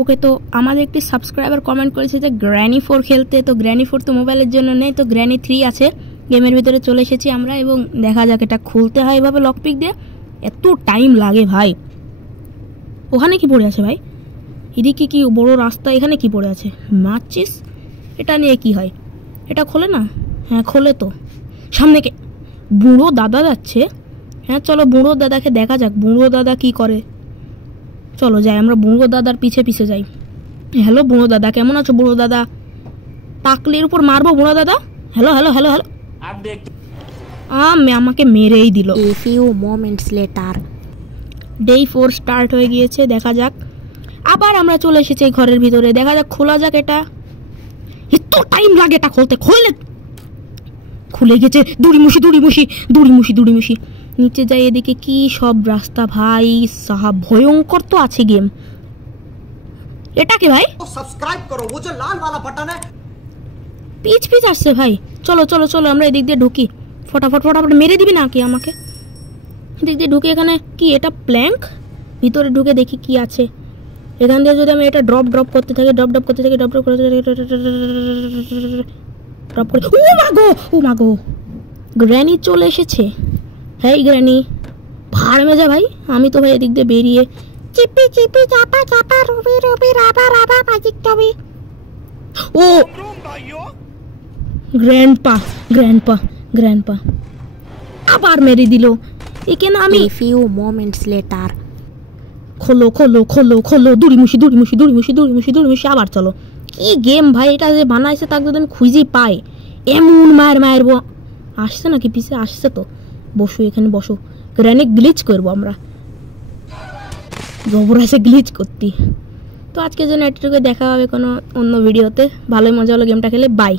ওকে, তো আমাদের একটি সাবস্ক্রাইবার কমেন্ট করেছে যে গ্র্যানি 4 খেলতে। তো গ্র্যানি 4 তো মোবাইলের জন্য নেই, তো গ্র্যানি 3 আছে। গেমের ভিতরে চলে এসেছি আমরা এবং দেখা যাক এটা খুলতে হয় এভাবে লকপিক দিয়ে। এত টাইম লাগে ভাই। ওখানে কি পড়ে আছে ভাই? এদিকে কি বড় রাস্তা, এখানে কি পড়ে আছে? মাচিস। এটা নিয়ে কি হয়? এটা খোলে না? হ্যাঁ খোলে তো। সামনে কে? বুড়ো দাদা যাচ্ছে। হ্যাঁ চলো বুড়ো দাদাকে দেখা যাক বুড়ো দাদা কি করে। চলো যাই, আমরা বুড়ো দাদার পিছে পিছে যাই। হ্যালো বুড়ো দাদা, কেমন আছো বুড়ো দাদা? টাকলির উপর মারবো বুড়ো দাদা। Hello hello hello hello. আমাকে মেরেই দিল। A few moments later. Day 4 start হয়ে গিয়েছে। দেখা যাক, আবার আমরা চলে এসেছি এই ঘরের ভিতরে। দেখা যাক খোলা যাক এটা। এত টাইম লাগে এটা খুলতে। খুলে গেছে। দড়িমুশি দড়িমুশি দড়িমুশি দড়িমুশি। নিচে যাই, এদিকে কি সব রাস্তা ভাই সাহাব, ভয়ঙ্কর তো আছে গেম। এটা কি ভাই? সাবস্ক্রাইব করো, वो जो लाल वाला बटन है। পিচ পিচ আসছে ভাই। চলো চলো চলো আমরা এদিক দিয়ে ঢুকি। ফটাফট ফটাফট মেরে দিবি নাকি আমাকে? এদিক দিয়ে ঢুকি। এখানে কি এটা প্ল্যাঙ্ক? ভিতরে ঢুকে দেখি কি আছে। এখান দিয়ে যদি আমি এটা ড্রপ করতে থাকি, ড্রপ করতে থাকি, ড্রপ করতে থাকি, ড্রপ করে, ও মাগো গ্র্যানি চলে এসেছে। হ্যাঁ গ্র্যানি ভাড় মেজা ভাই। আমি তো ভাই এদিক দিয়ে বেরিয়ে চিপি চিপি চাপা চাপা রবি রবি রাবা রাবা ম্যাজিক টবি। ও গ্র্যান্ডপা গ্র্যান্ডপা গ্র্যান্ডপা আবার মেরে দিল। একে না আমি A few moments later. খোলো খোলো খোলো খোলো দড়িমুশি দড়িমুশি দড়িমুশি দড়িমুশি দড়িমুশি। আবার চলো। কি গেম ভাই এটা, যে বানাইছে তাকে যদি আমি খুঁজেই পাই। এমন মারবো। আসছে নাকি পিছে? আসছে তো। বসো এখানে বসো। গ্র্যানি গ্লিচ করবো আমরা। জবর আছে গ্লিচ করতে। তো আজকের জন্য এটুকু, দেখা হবে কোনো অন্য ভিডিওতে। ভালোই মজা হলো গেমটা খেলে। বাই।